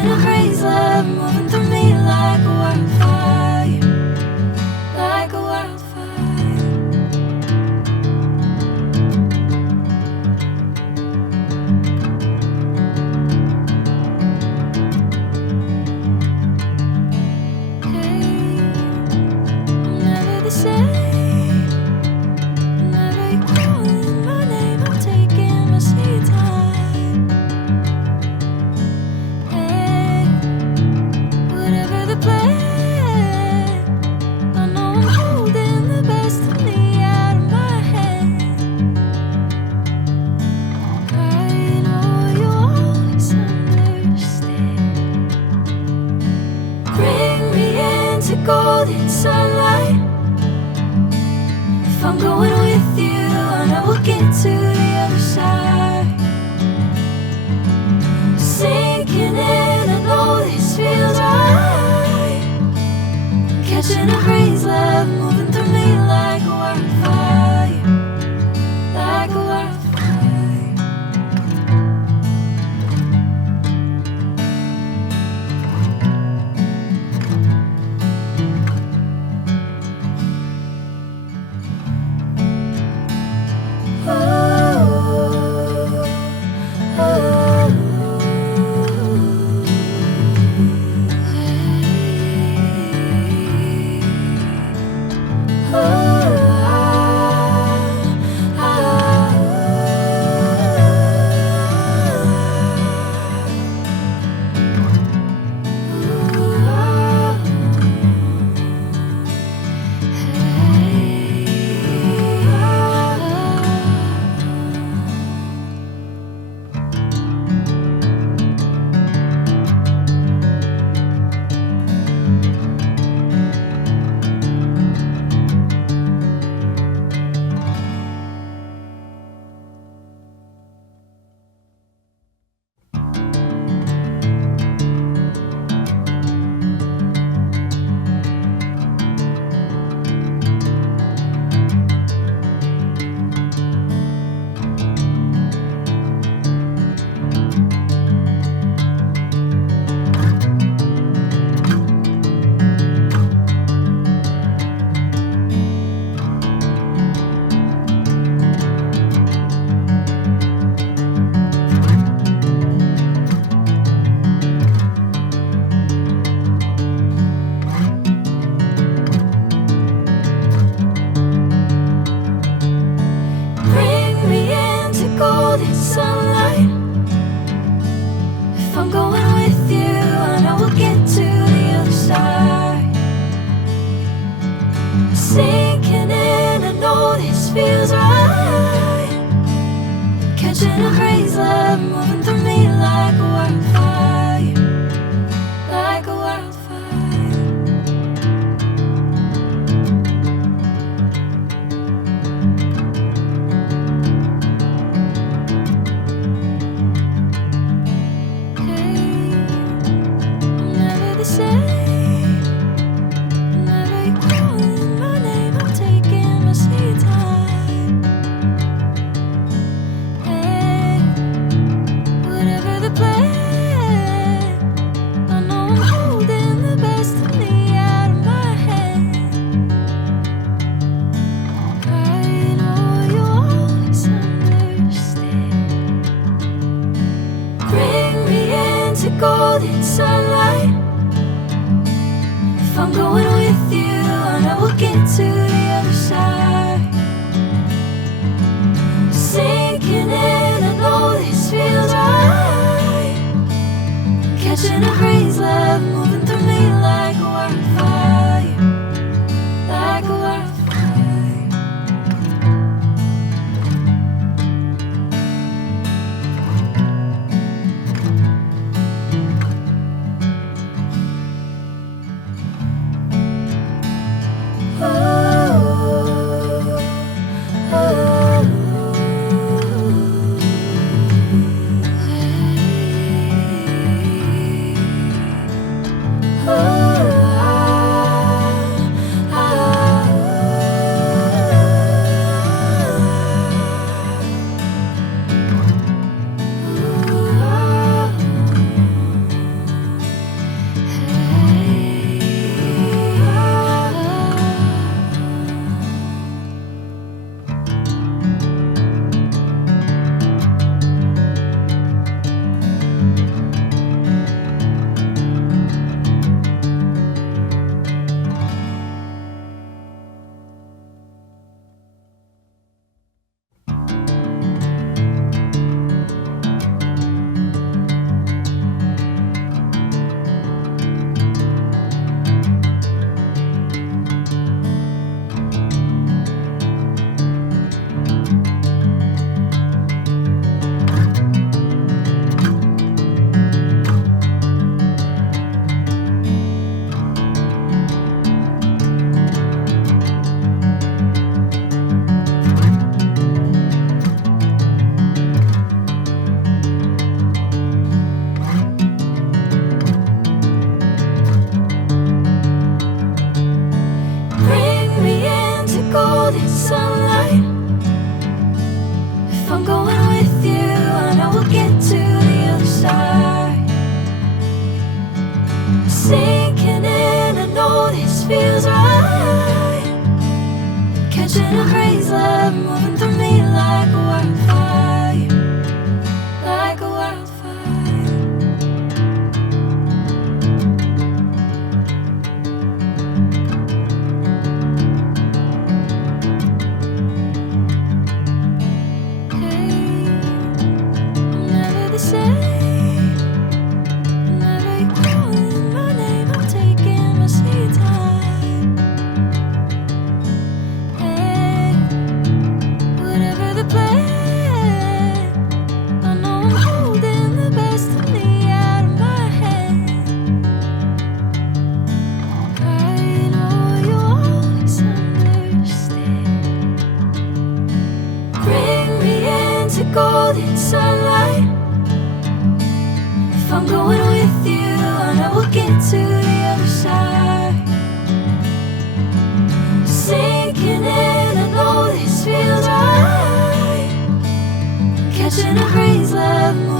Catching a crazy love moving through me like a wildfire, like a wildfire. Hey, I'm never the same. Whenever you're calling my name, I'm taking my sweet time. Hey, whatever the plan, I know I'm holding the best of me out of my hand. I know you always understand. Bring me into golden sunlight. If I'm going with you, I know we'll get to the other side. Sinking in, I know this feels right. Catching a crazy love moving through me like a wildfire, like a wildfire. Bring me into golden sunlight. If I'm going with you, I know we'll get to the other side. Sinking in, I know this feels right. Catching a crazy love moving through me like a wildfire, like a wildfire. Hey, I'm never the same. Whenever you're calling my name, I'm taking my sweet time. Hey, whatever the plan, I know I'm holding the best of me out of my hand. I know you always understand. Bring me into golden sunlight. If I'm going with you, I know we'll get to the other side. Sinking in, I know this feels right. Catching a crazy love moving through me like a wildfire, like a wildfire. Sinking in, I know this feels right. Catching a crazy love moving through me like a wildfire, like a wildfire. Hey, I'm never the same. Whenever you're calling my name, I'm taking my sweet time. Hey, whatever the plan, I know I'm holding the best of me out of my hand. I know you always understand. Bring me into golden sunlight. If I'm going with you, I know we'll get to the other side. Sinking in, I know this feels right. Catching a crazy love.